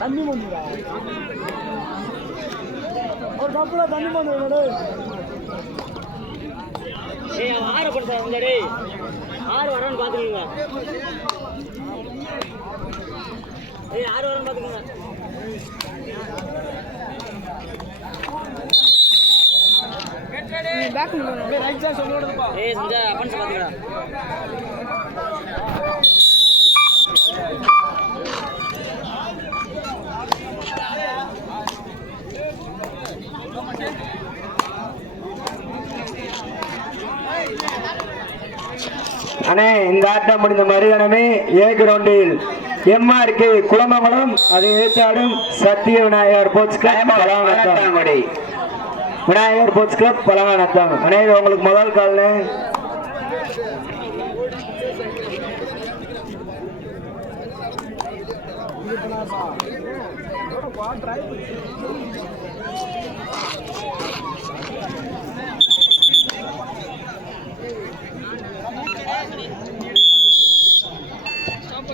தண்ணி மந்துடா ஒரு கப்புல தண்ணி மந்து ஆறு பண்ணுறாரு ஆறு வரன்னு பார்த்துக்கோங்க. ஆறு வரன்னு பார்த்துக்கோங்க. அண்ணே இந்த ஆட்டம் முடிந்த மறுகணமே ஏ கிரவுண்டில் எம்ஆர்கே குளமங்கலம் அது ஏற்றாடும் Sathya Vinayagar sports club Palakanathangudi. Vinayagar sports club பலகானத்தாங்க. அண்ணே இது உங்களுக்கு முதல் கால்னு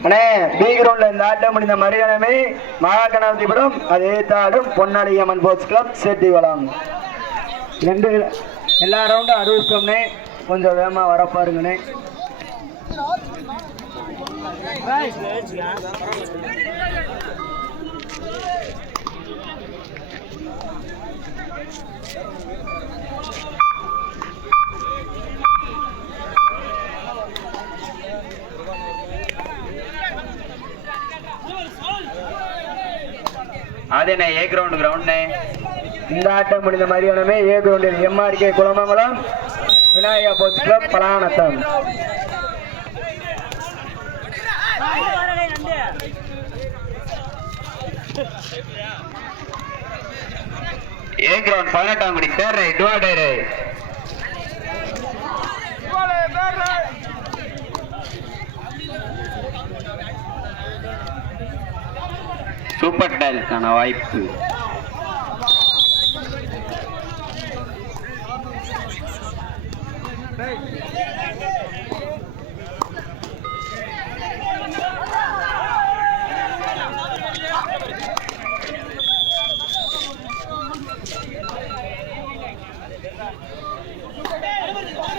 அண்ணே பி கிரவுண்ட்ல இந்த ஆட்டம் முடிந்த மறுகணமே மகாகணபதிபுரம் அது ஏத்தாடும் பொன்னாளியம்மன் போர்ட்ஸ் கிளப் சேத்திவளம். ரெண்டு எல்லா ரவுண்டும் அறிவிச்சோம்னே கொஞ்சம் வேகமா வர பாருங்கண்ணே. அதே ஏ கிரவுண்ட் இந்த ஆட்டம் முடிந்த மரியானமே ஏ கிரவுண்டில் MRK Kulamangalam Vinayagar sports club Palakanatham. A ground 18ஆங்குடி தேர் ரைட் டிவைடர் சூப்பர் டைலுக்கான வாய்ப்பு.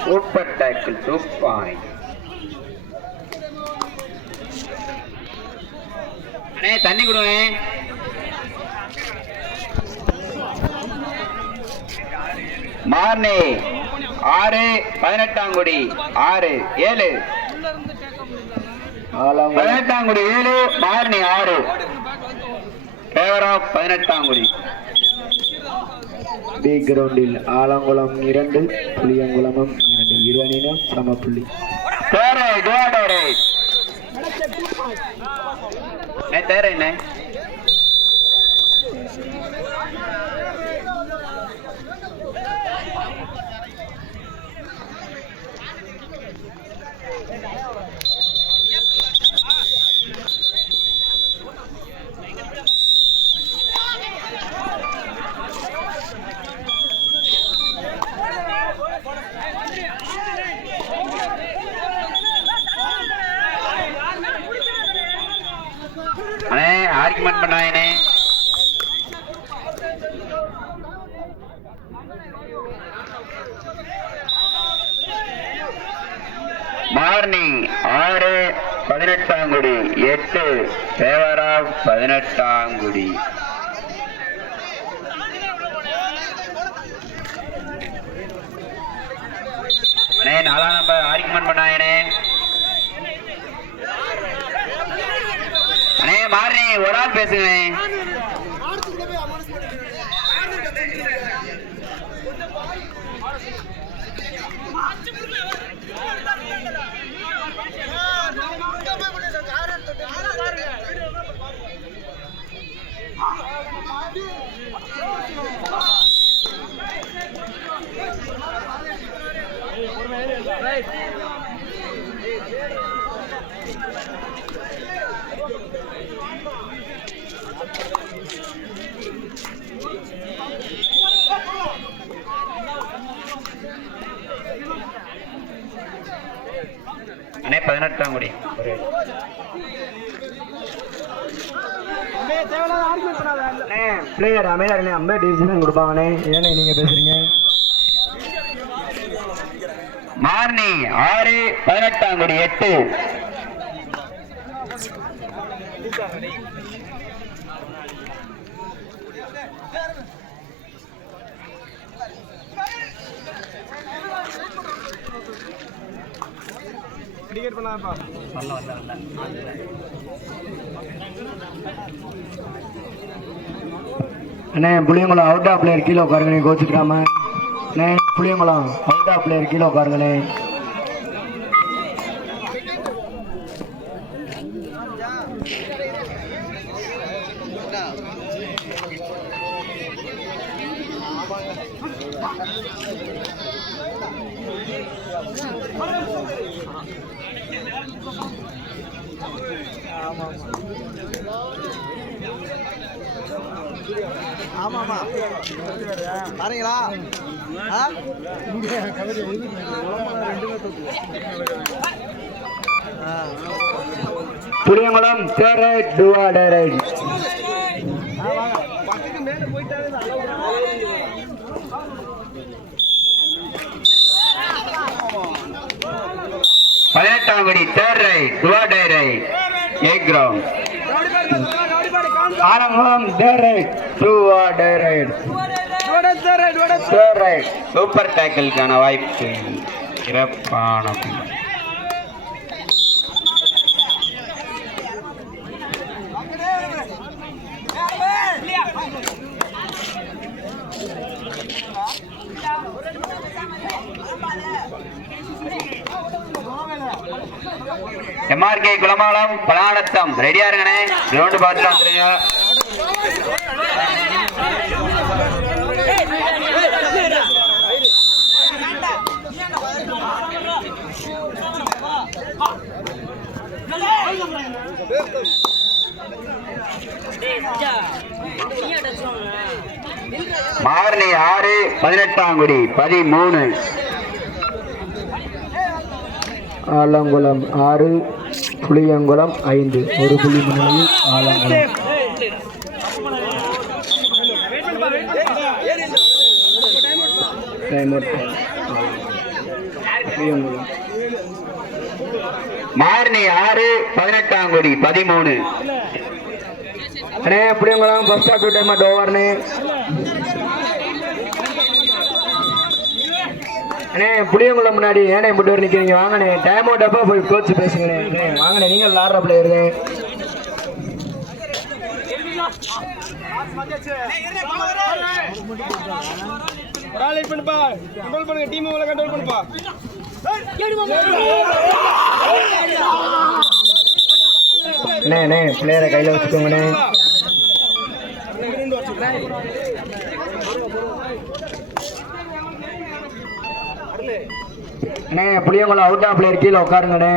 Super tackle 2 point. அண்ணே தண்ணி கொடுங்க. மார்னே 6 18ஆங்குடி 6 7 18ஆங்குடி 7 மார்னே 6 ஃபேவர் ஆஃப் 18ஆங்குடி. பி கிரவுண்டில் ஆலங்குளம் 2 புளியங்குளமும் 2 இருவனினும் சமப்புள்ளி. தேரை டிவைடர் தேரை என்ன ஆர்குமெண்ட் பண்ணாயனே. மார்னிங் 6 18ஆங்குடி 8 ஃபேவர் ஆஃப் 18ஆங்குடி. அண்ணே 4ஆம் நம்பர் ஆர்குமெண்ட் பண்ணாயனே. அண்ணே மார்னி ஒரு ஆள் பேசுங்க. 18ஆங்குடி. பிளேயர் அமைதியா அம்பே டிசிஷன் கொடுப்பாங்கண்ணே. ஏன்னா நீங்க பேசுறீங்க. மார்னி 6 18ஆங்குடி 8. அண்ணே புளியங்குளம் அவுட் ஆஃப் பிளேயர் கீழே உட்காருங்கண்ணே, கோச்சுக்கிறாம. அண்ணே புளியங்குளம் அவுட் ஆஃப் பிளேயர் கீழே உட்காருங்கண்ணே. புளியங்குளம் தேரைட் டுவா டைரைட். பதினெட்டாங்குடி தேரைட் டுவா டைரைட் ஏ கிரவுண்ட். ஆரம்பம் டைரைட் டுவா டைரைட். சூப்பர் டேக்கிள்கான வாய்ப்பு. சிறப்பான எம்ஆர்கே குளமாலம் பலானத்தம் ரெடியா இருங்கண்ணே. கிரவுண்ட் பார்த்து வந்துருங்க. மார்னி 6 18ஆங்குடி 13. ஆலங்குளம் 6 புளியங்குளம் 5. ஒரு புள்ளி முன்னிலையில் ஆலங்குளம். மார்னி 6 18ஆங்குடி 13. அண்ணே புளியங்குளம் ஃபர்ஸ்ட் ஆஃப் டைம் ஓவர்னே. அண்ணே புளியங்குளம் முன்னாடி ஏனே முட்டு வர நிற்கிறீங்க? வாங்கண்ணே, டைம் அவுட் அப்போ போய் கோச்சு பேசுங்கண்ணே. வாங்கண்ணே, நீங்கள் விளாட்ற பிளேயரு. அண்ணே பிளேயரை கையில் வச்சுக்கோங்கண்ணே. அண்ணே புளியங்குளம் அவுட் ஆஃப் பிளேயர் கீழே உட்காருங்கண்ணே.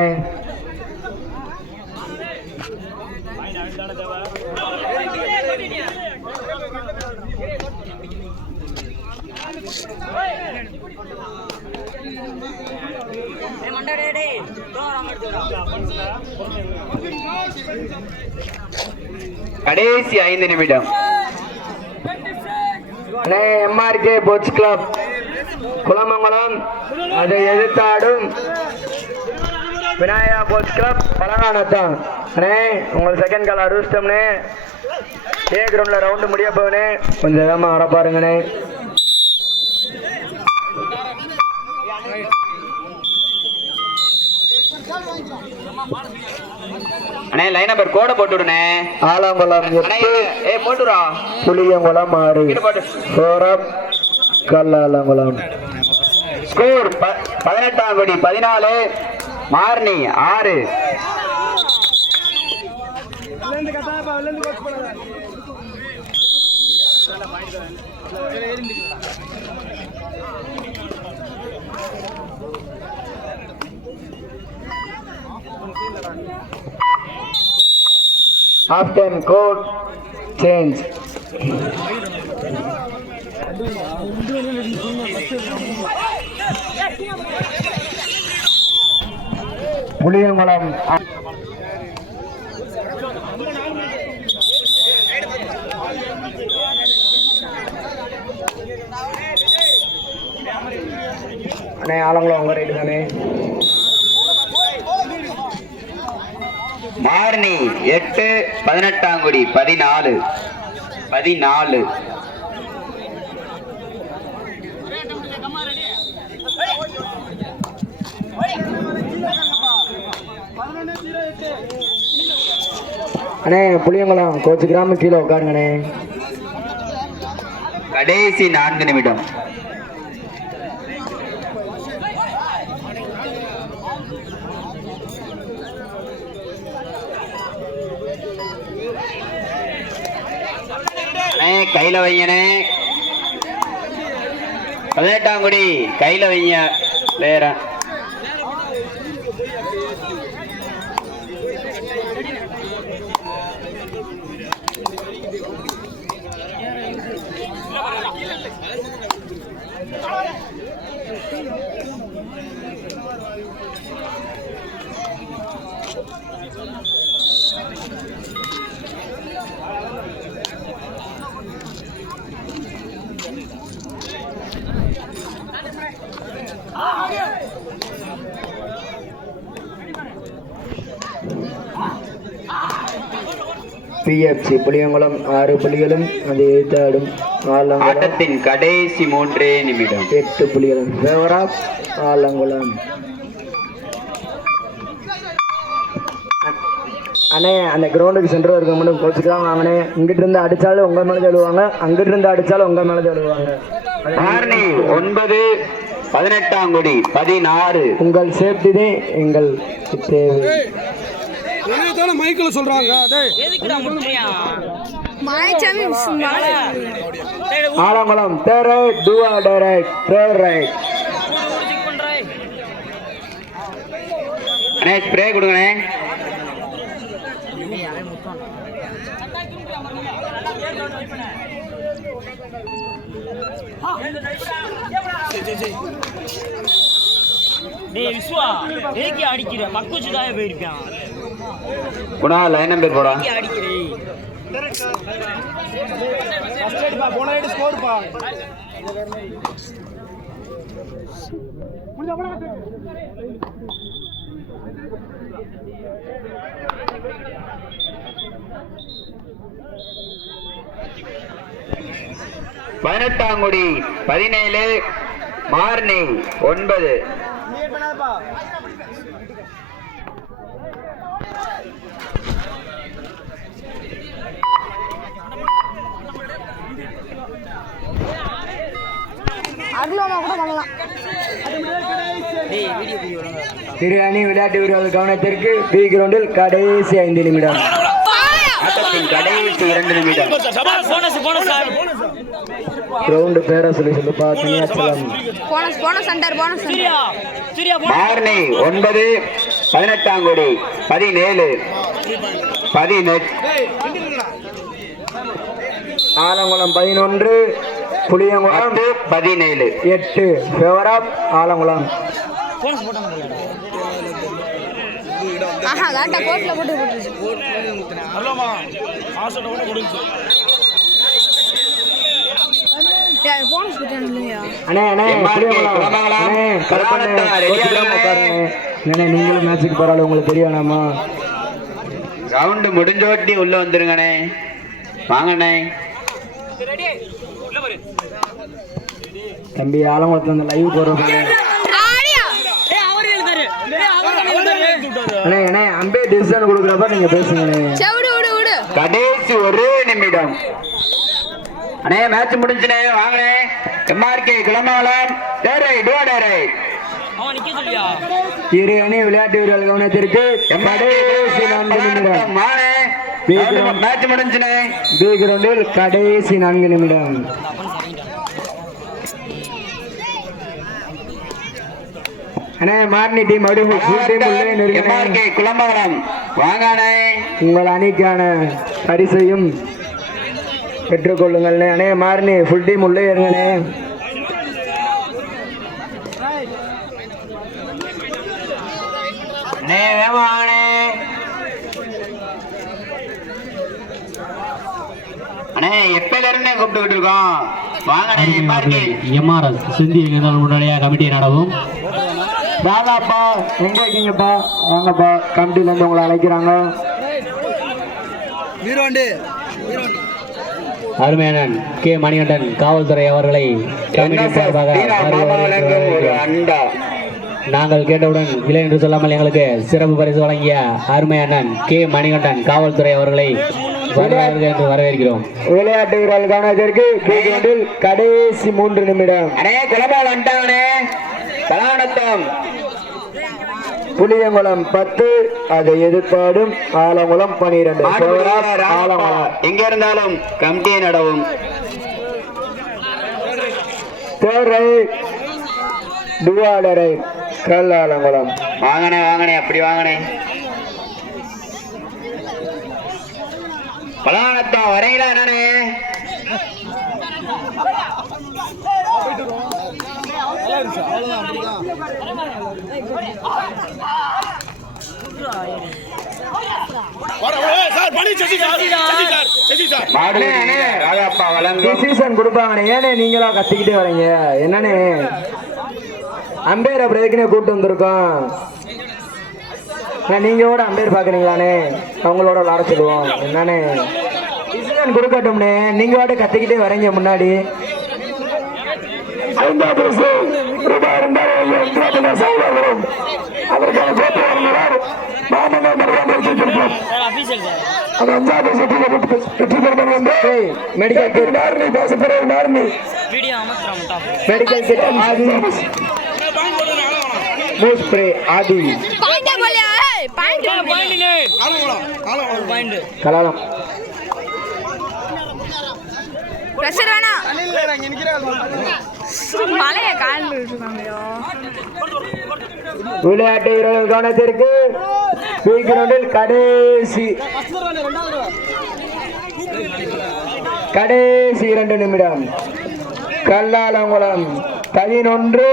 கடைசி 5 நிமிடம். அண்ணே எம்ஆர்கே போட்ஸ் கிளப் குளமங்கலம் அதை எதிர்த்தாடும் விநாயகா போட்ஸ் கிளப் பலகானத்தான். அண்ணே உங்களுக்கு செகண்ட் கால் அறிவிச்சிட்டோம்னே. ஏ கிரவுண்டில் ரவுண்டு முடிய போவனே, கொஞ்சம் வேகமாக வர பாருங்கண்ணே. அண்ணே லைன் நம்பர் கோட போட்டுடுனே. ஆலங்குளம் 8 போட்டுடா. புளியங்குளம் 6 4 கல்லாலங்குளம். ஸ்கோர் 18ஆங்குடி 14 மார்னி 6. Half time code change. Puliyangulam அண்ணே ஆலங்குளம் உங்க ரைடு தானே. மார்னி 8 18ஆங்குடி 14 அண்ணே புளியங்குளம் கோச்சு கிராம கீழே உட்காருங்கண்ணே. கடைசி 4 நிமிடம். கையில வைங்கனே. 18ஆங்குடி கையில வைங்க. வேற பிஎஃப்சி புளியங்குளம் 6 புள்ளிகளும் அது எதிர்த்தாடும் ஆட்டத்தின் கடைசி 3 நிமிடம். 8 புள்ளிகளும் ஃபேவர் ஆஃப் ஆலங்குளம். அண்ணே அந்த கிரவுண்டுக்கு சென்று இருக்க மட்டும் கோச்சுக்கலாம் வாங்கண்ணே. இங்கிட்டு இருந்து அடிச்சாலும் உங்க மேலே தழுவாங்க, அங்கிட்டு இருந்து அடிச்சாலும் உங்க மேலே தழுவாங்க. 9 18ஆங்குடி 16. உங்கள் சேஃப்டி தான் எங்கள் தேவை. மைக்கில் சொல்றாங்க ஆலங்குளம் தேர் ரைட் டூஆ டைரக்ட் தேர் ரைட். அண்ணே ஸ்ப்ரே கொடுங்கண்ணே. டேய் விஸ்வா எதுக்கு அடிக்கிற? மக்குச்சு தாய போயிருக்கான். குணா லைன் நம்பர் போடா. அடிக்கிறே ஃபர்ஸ்ட் ரைட் பா போன ரைட் ஸ்கோர் பா. முடிஞ்சா போடா. பதினெட்டாங்குடி 17 மார்னி 9. திரு அணி விளையாட்டு வீரர்கள் கவனத்திற்கு பி கிரவுண்டில் கடைசி 5 நிமிடம். ஆட்டத்தின் கடைசி 2 நிமிடம். கிரவுண்ட் பேர சொல்லி சொல்லுப்பா தனியாச்சலம். மார்னி 9 18ஆங்குடி 17 ஆலங்குளம் 11 புளியங்குளம் 17. 8 favour of Alangulam. நீங்களும் மேட்சுக்கு போறாலும் உங்களுக்கு தெரியாதாமா? ரவுண்டு முடிஞ்சோட்டி உள்ள வந்துருங்கண்ணே. வாங்கண்ணே. தம்பி ஆலங்குளத்துல இந்த லைவ் போடுறது அம்பே டிசிஷன் கொடுக்குறப்ப நீங்க பேசுங்க. கடைசி 1 நிமிடம். அண்ணே மேட்ச் முடிஞ்சுனே. வாங்கண்ணே. எம்ஆர்கே குளமங்கலம் டேரை டூஆ டேரை. இரு அணி விளையாட்டு வீரர்கள் கவனத்திற்கு கடைசி 4 நிமிடம். மேட்ச் முடிஞ்சுனே. பி கிரவுண்டில் கடைசி 4 நிமிடம். அண்ணே மார்னி டீம் எம்ஆர்கே குளமங்கலம் வாங்கண்ணே. உங்கள் அணிக்கான பரிசையும் பெற்றுக்கொள்ளுங்கள். அண்ணே மார்னி ஃபுல் டீம் உள்ளே இருங்கண்ணே. அண்ணே வேமானே அண்ணே எப்பல இருந்து கூப்பிட்டுக்கிட்டு இருக்கோம் வாங்கண்ணே எம்ஆர்கே எம்ஆர்எஸ் சிந்தி உடனடியாக கமிட்டியை நடவும். வாங்கப்பா, எங்க இருக்கீங்கப்பா? வாங்கப்பா, கமிட்டில இருந்து உங்களை அழைக்கிறாங்க. வீரோண்டு அருமையானன் கே மணிகண்டன் காவல்துறை அவர்களை கமிட்டி சார்பாக நாங்கள் கேட்டவுடன் இல்லை என்று சொல்லாமல் எங்களுக்கு சிறப்பு பரிசு வழங்கிய அருமையானன் கே மணிகண்டன் காவல்துறை அவர்களை என்று வரவேற்கிறோம். விளையாட்டு வீரர்களுக்கான இதற்கு கடைசி 3 நிமிடம். புளியங்குளம் 10, அதை எதிர்த்தாடும் ஆலங்குளம் 12. ஆலங்குளம் எங்க இருந்தாலும் கமிட்டியை நடவும். தேரை டுவாடரை கல்லாலங்குளம். வாங்கனே வாங்கனே அப்படி வாங்கனே. பலானத்தம் வரையில நானே கொடுப்பாங்க. ஏனே நீங்களா கத்திக்கிட்டே வரீங்க? என்னன்னு அம்பேர் அப்படி எதுக்குன்னு கூப்பிட்டு வந்திருக்கோம். நீங்களோட அம்பேர் பாக்குறீங்களானே, அவங்களோட விளாட சொல்லுவோம். என்னன்னு டிசிஷன் கொடுக்கட்டும்னே, நீங்க வாட்ட கத்திக்கிட்டே வரீங்க முன்னாடி. விளையாட்டு வீரர்கள் கவனத்திற்கு கடைசி 2 நிமிடம். கல்லாலங்குளம் 11,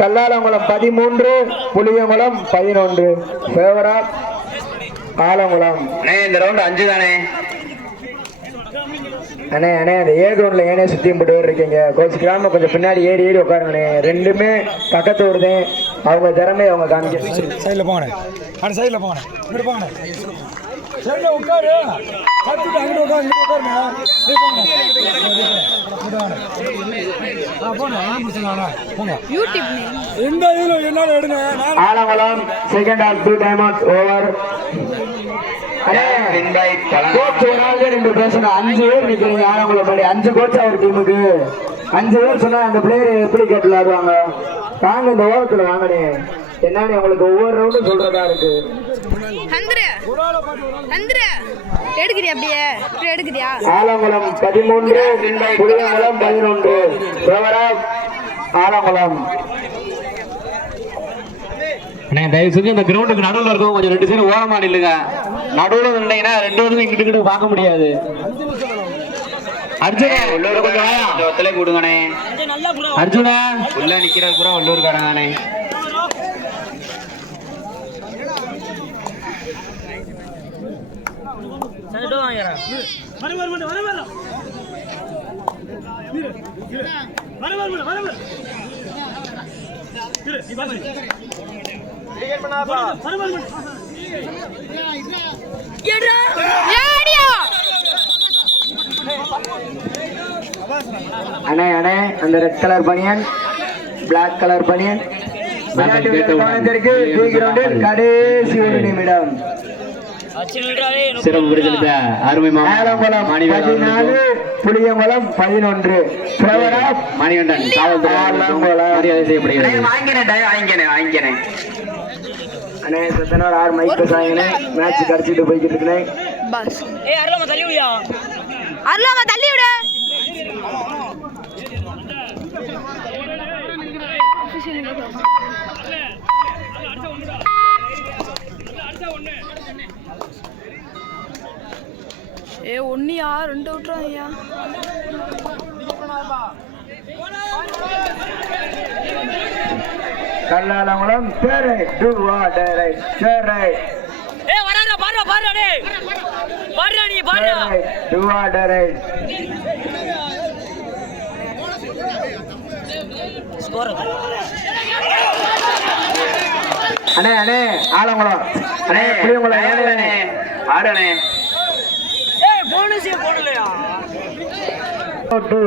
கல்லாலங்குளம் 13, புளியங்குளம் 11. Favour of Alangulam. இந்த ரவுண்ட் 5 தானே அண்ணே. அண்ணே அந்த ஏ கிரவுண்ட்ல ஏனே சுத்தியும் போட்டு இருக்கீங்க? கோச்சிக்காம கொஞ்சம் பின்னாடி ஏறி உட்காருங்கண்ணே. ரெண்டுமே பக்கத்து விடுதேன். அவங்க திறமை அவங்க காமிக்க. சைடில் போங்கண்ணே, அந்த சைடில் போங்கண்ணே, இங்கிட்டு போங்கண்ணே, சைடில் உட்காரு, கற்றுட்டு அங்கிட்டு உட்காரு, இங்கிட்டு உட்காருண்ணே, எந்த இதில் என்னால எடுங்க. Alangulam second half 2 time out over. 2 பேசணும். 5 பேர் நிக்கிறீங்க ஆலங்குளம். 5 கோச் அவர் டீமுக்கு 5 பேர் சொன்னா அந்த பிளேயர் எப்படி கேட்டு விளையாடுவாங்க? வாங்க இந்த ஓரத்துல வாங்கனே. என்னன்னு உங்களுக்கு ஒவ்வொரு ரவுண்டும் சொல்றதா இருக்கு. ஆலங்குளம் 13, புளியங்குளம் 11. ஆலங்குளம் தயவு செஞ்சு இந்த கிரவுண்டுக்கு நடுவில் இருக்கும் கொஞ்சம் 2 சைடு ஓரமா நில்லுங்க. நடுவில் இருந்தீங்கன்னா 2 பேரும் இங்கிட்டு பார்க்க முடியாது. அர்ஜுனே உள்ளூர் கொஞ்சம் ஒத்துழைப்பு கொடுங்கண்ணே. அர்ஜுனா உள்ள நிக்கிறது பூரா உள்ளூர்காரங்கண்ணே. அண்ணே அண்ணே அந்த ரெட் கலர் பனியன், பிளாக் கலர் பனியன் கடைசி 1 நிமிடம். சிறப்பு பரிசளித்த அருமை ஆலங்குளம் 14, புளியங்குளம் 11. மணிகண்டன் காவல்துறை மரியாதை செய்யப்படுகிறது. அண்ணே சத்தனா 6 மைக் சாயங்கனே. மேட்ச் கடிச்சிட்டு போய்கிட்டு இருக்கனே. பஸ் ஏய் அருளமா தள்ளி விடுயா, அருளமா தள்ளி விடு. ஏ ஒன்னியா 2 விட்டுறாங்கய்யா. கல்லாலங்குளம் தேரை டூ வாடரை தேரை ஏய் வராடா பாரு டேய் பாரு நீ பாரு டூ வாடரை ஸ்கோர் அண்ணே அண்ணே ஆலங்குளம் அண்ணே புளியங்குளம் ஏழனே ஆடனே ஏய் போனஸ் போடலையா 2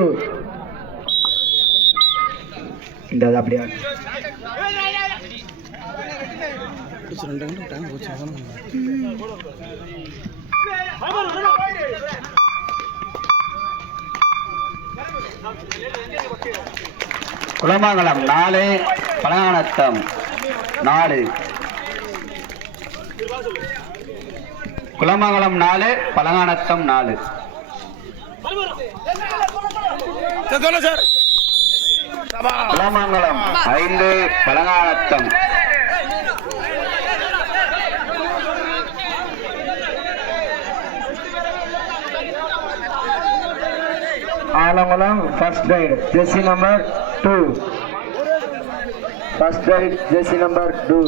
இந்த அப்படியே Kulamangalam 4 Palakanatham 4 Kulamangalam 4 Palakanatham 4 Kulamangalam 5 Palakanatham Alangulam first right jersey number 2 first right jersey number 2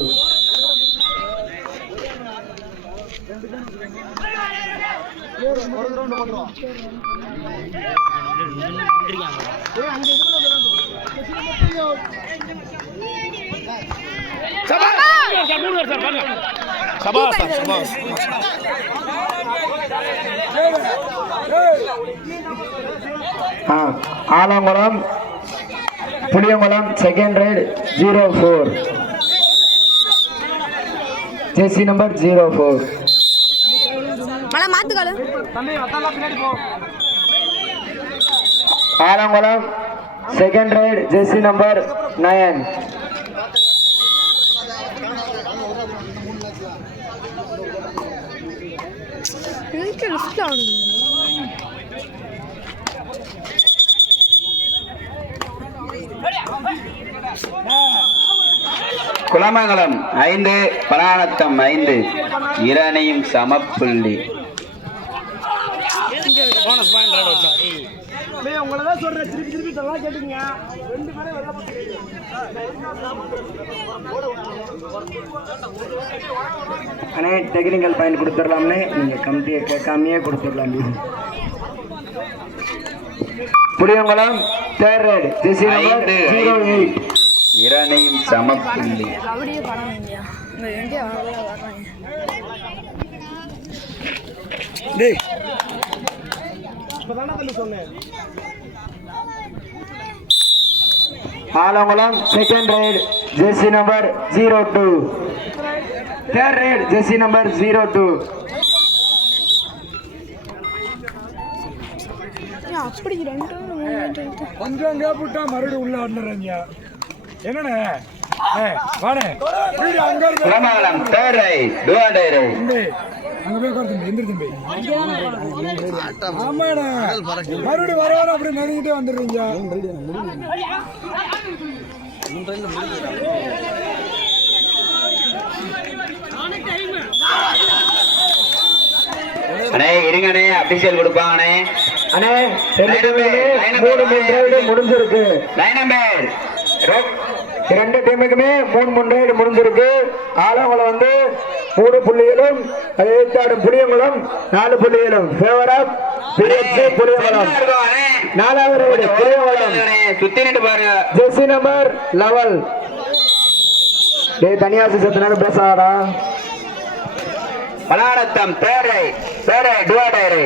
Alangulam Puliyangulam second right 04 jersey number 04 மாத்துக்கால Alangulam second right jersey number 9 Kulamangalam 5 Palakanatham 5 இரணையும் சமப்புள்ளி அண்ணே டெக்னிக்கல் பாயிண்ட் கொடுத்துடலாம்னே நீங்க கமிட்டியை கேட்காமையே கொடுத்துடலாம் Puliyangulam third right jersey number 08 இரணையும் சமப்புள்ளி அப்படியே படம் இல்லையா எங்கே வர்றாங்க Alangulam second right jersey number 02 third right jersey number 02 அப்படி கொஞ்சம் கேப் விட்டா மறுபடியும் உள்ள வந்துடுறீங்க என்னண்ணே வாடே அங்க இருக்கு குலமங்கலம் தேர்ட் ரைட் டுவாண்டர் தம்பி அங்க போய் உட்காரு தம்பி எந்திரி தம்பி ஆமாடா மறுபடியும் வர அப்படி நெருங்கிட்டே வந்துடுறீங்க அண்ணே இருங்கண்ணே அபிஷியல் கொடுப்பாங்கண்ணே அண்ணே மூணு ரைடு முடிஞ்சிருக்கு ரெண்டு டீமுக்குமே 3 ரைடு முடிஞ்சிருக்கு ஆலங்குளம் வந்து 3 புள்ளிகளும் எதிர்த்தாடும் புளியங்குளம் 4 புள்ளிகளும் ஃபேவர் ஆஃப் புளியங்குளம் 4வது ரைடு புளியங்குளம் சுத்தி நின்று பாருங்க ஜெர்சி நம்பர் 11 தனியாசி சத்து நேரம் பேசாடா பலாரத்தம் தேர்ட் ரைட் டுவாண்டர்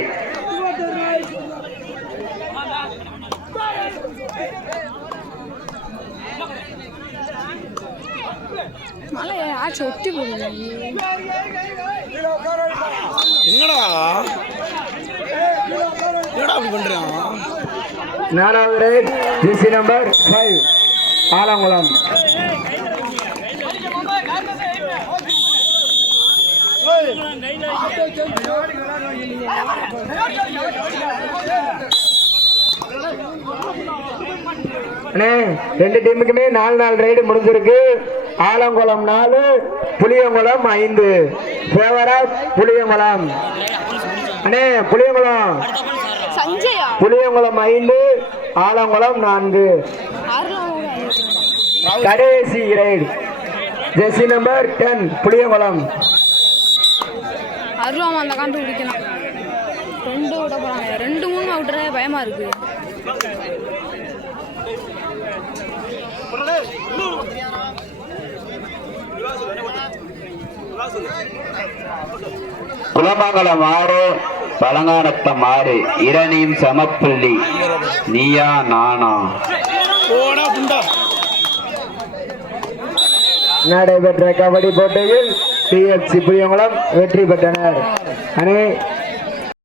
மழை ஆச்சு ஒட்டி போடுங்க என்னடா அப்படி பண்றான் 4வது ரைட் ஜெர்சி நம்பர் 5 ஆலங்குளம் ரெண்டு டீமுக்குமே 4 ரைடு முடிஞ்சிருக்கு ஆலங்குளம் 4 புளியங்குளம் 5 ஃபேவர் ஆஃப் புளியங்குளம் அண்ணே புளியங்குளம் சஞ்சயா புளியங்குளம் 5 ஆலங்குளம் 4 கடைசி ரைடு ஜெர்சி நம்பர் 10 புளியங்குளம். அருளாம அந்த காண்டு பிடிக்கலாம். 2 விட போறாங்க. 2 3 அவுட்றே பயமா இருக்கு. குலமங்கலம் 6 பழங்கானத்தம் 6 இரணியும் சமப்புள்ளி. நீயா நானா நடைபெற்ற கபடி போட்டியில் டிஎஃப்சி புளியங்குளம் வெற்றி பெற்றனர். அணி